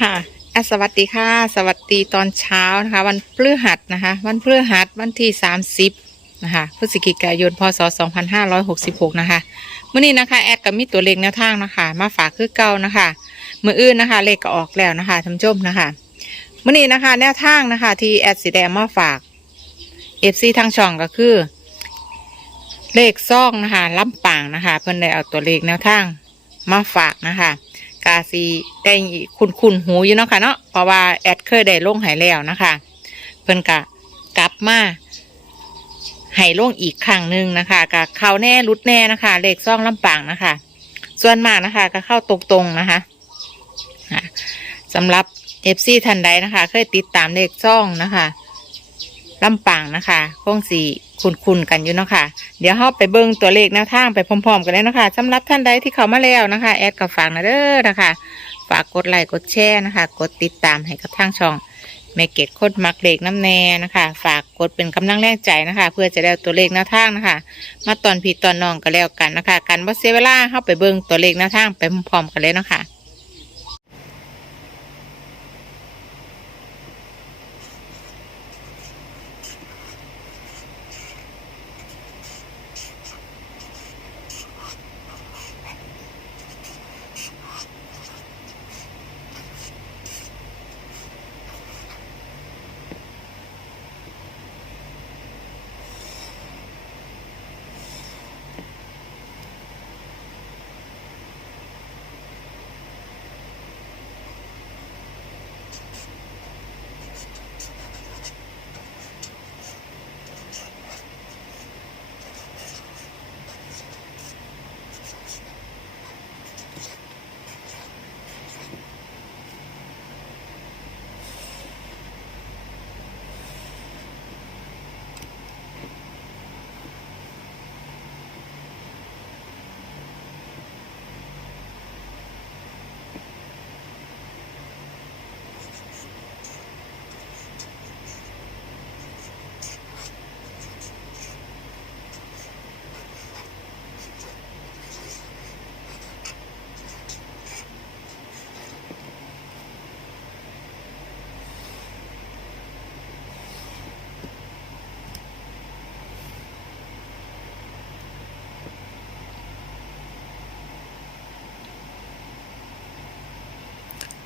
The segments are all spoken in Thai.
ค่ะอสวัสดีค่ะ สวัสดีตอนเช้านะคะ วันพฤหัสนะคะ วันพฤหัสวันที่ 30นะคะพฤศจิกายนพศ 2566 นะคะเมื่อนี้นะคะแอดกับมีตัวเลขแนวทางนะคะ มาฝากคือเก่านะคะมืออื่นนะคะ เลขก็ออกแล้วนะคะท่านผู้ชมนะคะเมื่อนี้นะคะ แนวทางนะคะ ที่แอดสีแดงมาฝากเอฟซีทางช่องก็คือ เลขซ่องนะคะลำปางนะคะ เพิ่อนได้เอาตัวเลขแนวทางมาฝากนะคะ กาซีได้คุณคุณหูอยู่เนาะค่ะเนาะเพราะว่าแอดเคยได้ลงหายแล้วนะคะ เพิ่นกะกลับมาให้ลงอีกครั้งหนึ่งนะคะกะเข้าแน่รุดแน่นะคะเลขซ่องลำปางนะคะ ส่วนมากนะคะก็เข้าตรงๆนะคะอะสำหรับเอฟซีทันใดนะคะ เคยติดตามเลขซ่องนะคะ ลำปางนะคะคงสีคุณๆกันอยู่เนาะค่ะ เดี๋ยวเราไปเบิ่งตัวเลขแนวทางไปพร้อมๆกันเลยนะคะสำหรับท่านใดที่เข้ามาแล้วนะคะ แอดกับฝากนะเด้อนะคะ ฝากกดไลค์กดแชร์นะคะ กดติดตามให้กับทางช่องแม่เกดโคตรมักเลขน้ำแน่นะคะ ฝากกดเป็นกำลังแรงใจนะคะ เพื่อจะได้ตัวเลขแนวทางนะคะ มาตอนพี่ตอนน้องก็แล้วกันนะคะ การบ่เสียเวลาเข้าไปเบิ่งตัวเลขแนวทางไปพร้อมๆกันเลยเนาะคะ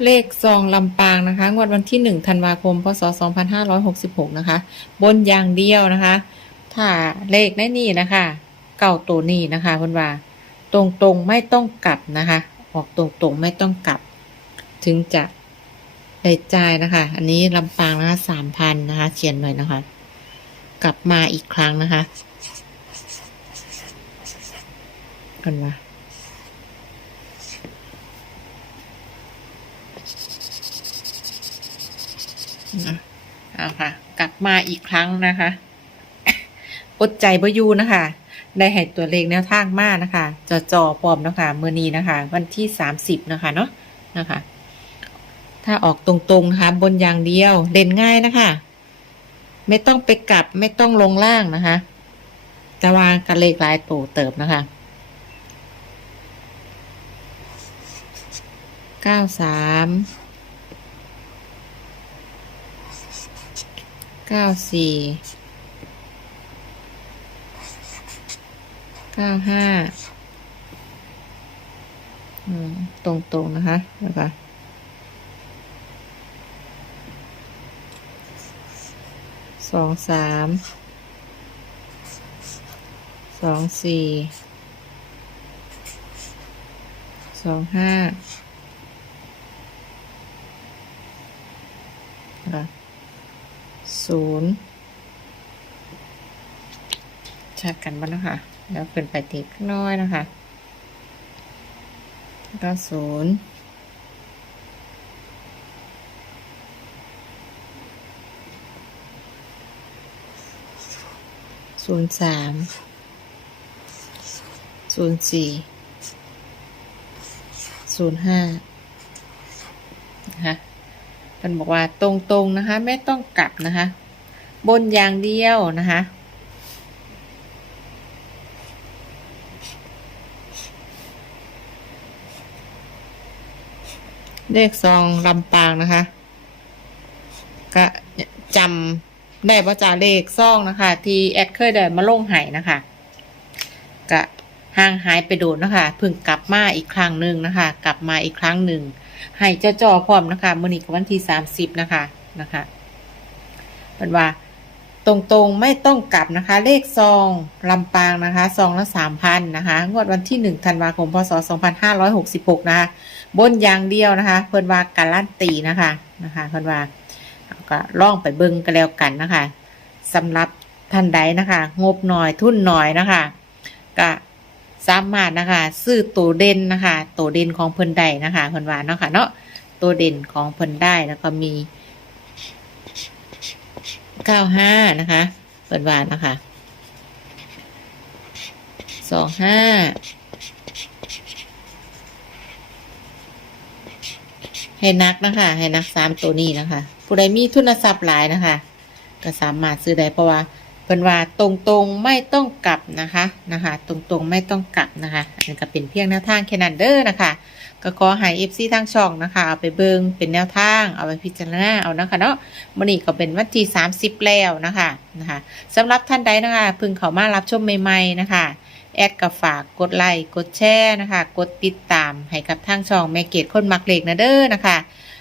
เลขซองลำปางนะคะ งวดวันที่หนึ่งธันวาคม พศสองพันห้าร้อยหกสิบหกนะคะ บนอย่างเดียวนะคะ ถ้าเลขในนี่นะคะ เก่าตัวนี้นะคะคุณว่าตรงตรงๆไม่ต้องกลับนะคะ ออกตรงตรงๆไม่ต้องกลับ ถึงจะได้จ่ายนะคะ อันนี้ลำปางนะคะสามพันนะคะ เขียนหน่อยนะคะ กลับมาอีกครั้งนะคะกันว่า เอาค่ะ กลับมาอีกครั้งนะคะ อดใจบอยูนะคะ ได้ให้ตัวเลขแนวทางมากนะคะจอจอปลอมนะคะเมื่อนี้นะคะ วันที่สามสิบนะคะเนาะนะคะ ถ้าออกตรงๆนะคะ บนอย่างเดียวเด่นง่ายนะคะ ไม่ต้องไปกลับไม่ต้องลงล่างนะคะ จะวางกับเลขลายตัวเติบนะคะเก้าสาม เก้าสี่เก้าห้าอืมตรงๆนะคะแล้วก็สองสามสองสี่สองห้านะคะ ศูนย์ชัดกันบ้างนะคะแล้วเป็นไปติดข้างน้อยนะคะแล้วก็ศูนย์ศูนย์สามศูนย์สี่ศูนย์ห้านะคะ มันบอกว่าตรงๆนะคะ ไม่ต้องกลับนะคะ บนอย่างเดียวนะคะ เลขซองลำปางนะคะก็จำได้ว่าจาเลขซองนะคะ ที่แอดเคยได้มาลงไห้นะคะก็ห่างหายไปโดนนะคะเพิ่งกลับมาอีกครั้งหนึ่งนะคะ กลับมาอีกครั้งหนึ่ง ให้เจ้าจอพร้อมนะคะมื่อนี้กับวันที่สามสิบนะคะนะคะเป็นว่าตรงๆ ไม่ต้องกลับนะคะ เลขซองลำปางนะคะซองละสามพันนะคะ งวดวันที่หนึ่งธันวาคมพศสองพันห้าร้อยหกสิบหกนะคะ บนอย่างเดียวนะคะ เพิ่นว่าการันตีนะคะนะคะเพิ่นว่าก็ล่องไปเบิ่งกันแล้วกันนะคะสำหรับท่านใดนะคะ งบหน่อยทุนหน่อยนะคะก็ สามารถนะคะ ซื้อตัวเด่นนะคะตัวเด่นของเพิ่นได้นะคะเพิ่นว่าเนาะค่ะเนาะตัวเด่นของเพิ่นได้แล้วก็มีเก้าห้านะคะเปิดวานนะคะสองห้าให้นักนะคะ ให้นักสามตัวนี้นะคะ ผู้ใดมีทุนทรัพย์หลายนะคะ ก็สามารถซื้อได้เพราะว่า พิ่นว่าตรงๆไม่ต้องกลับนะคะนะคะ ตรงๆไม่ต้องกลับนะคะอันนี้ก็เป็นเพียงแนวทางแค่นั้นเด้อนะคะ ก็ขอให้เอฟซีทางช่องนะคะเอาไปเบิงเป็นแนวทางเอาไปพิจารณาเอานะคะเนาะมันนี้ก็เป็นวันที่30 แล้วนะคะนะคะสำหรับท่านใดนะคะเพิ่งเข้ามารับชมใหม่ๆนะคะแอดก็ฝากกดไลค์กดแชร์นะคะ กดติดตามให้กับทางช่องแม่เกดคนมักเล็กนะเด้อนะคะ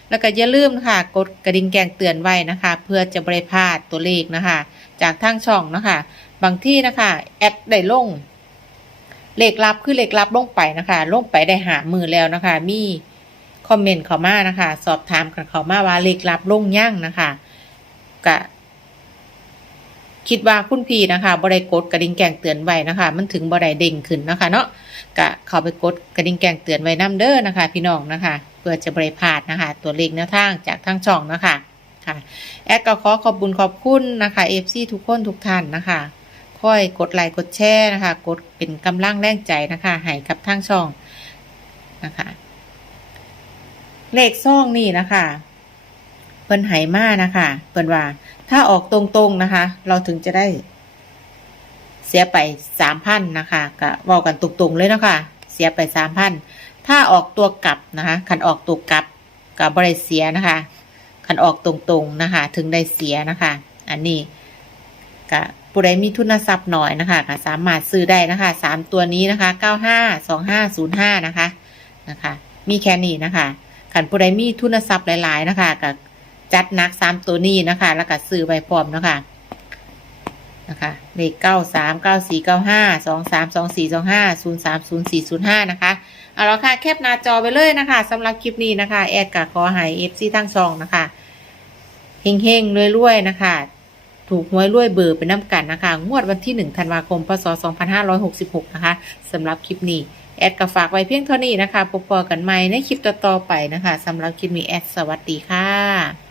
แล้วก็อย่าลืมนะคะกดกระดิ่งแจ้งเตือนไว้นะคะ เพื่อจะบริพลาดตัวเลขนะคะ จากทางช่องนะคะ บางที่นะคะ แอดได้ลงเลขลับคือเลขลับลงไปนะคะ ลงไปได้หามือแล้วนะคะ มีคอมเมนต์เขามานะคะ สอบถามกันเขามาว่าเลขลับลงย่างนะคะกะคิดว่าคุณพี่นะคะบริกดกระดิ่งแจ้งเตือนไว้นะคะ มันถึงบริเด้งขึ้นนะคะ เนาะกะเข้าไปกดกระดิ่งแจ้งเตือนไว้น้ำเด้อนะคะ พี่น้องนะคะ เพื่อจะบริพลาดนะคะ ตัวเลขแนวทางจากทางช่องนะคะ ค่ะ แอดก็ขอขอบคุญขอบคุณนะคะเอฟซีทุกคนทุกท่านนะคะค่อยกดไลค์กดแชร์นะคะ กดเป็นกำลังแรงใจนะคะให้กับทางช่องนะคะ เลขซ่องนี่นะคะเปิ้นไหมานะคะเปิ้นว่า ถ้าออกตรงๆนะคะ เราถึงจะได้ เสียไปสามพันนะคะก็เว่ากันตรงๆเลยนะคะเสียไปสามพันถ้าออกตัวกลับนะคะขันออกตัวกลับกับบริเสียนะคะ ขันออกตรงๆนะคะ ถึงได้เสียนะคะ อันนี้ก็ผู้ใดมีทุนทรัพย์หน่อยนะคะก็สามารถซื้อได้นะคะสามตัวนี้นะคะเก้าห้าสองห้าศูนย์ห้านะคะนะคะ มีแค่นี้นะคะขันผู้ใดมีทุนทรัพย์หลาย ๆ นะคะก็จัดนักสามตัวนี้นะคะ แล้วก็ซื้อไปพร้อมนะคะนะคะเลขเก้าสามเก้าสี่เก้าห้าสองสามสองสี่สองห้าศูนย์สามศูนย์สี่ศูนย์ห้านะคะเอาละค่ะแคปหน้าจอไปเลยนะคะสำหรับคลิปนี้นะคะ แอดกับขอหายเอฟซีทั้งสองนะคะ เฮงๆรวยๆนะคะ ถูกหวยรวยเบอร์เป็นน้ำกันนะคะ งวดวันที่หนึ่งธันวาคม พศ 2566นห้าร้อยหกสิบหกนะคะสำหรับคลิปนี้แอดก็ฝากไว้เพียงเท่านี้นะคะพบกันใหม่ในคลิปต่อๆไปนะคะสำหรับคลิปนี้แอดสวัสดีค่ะ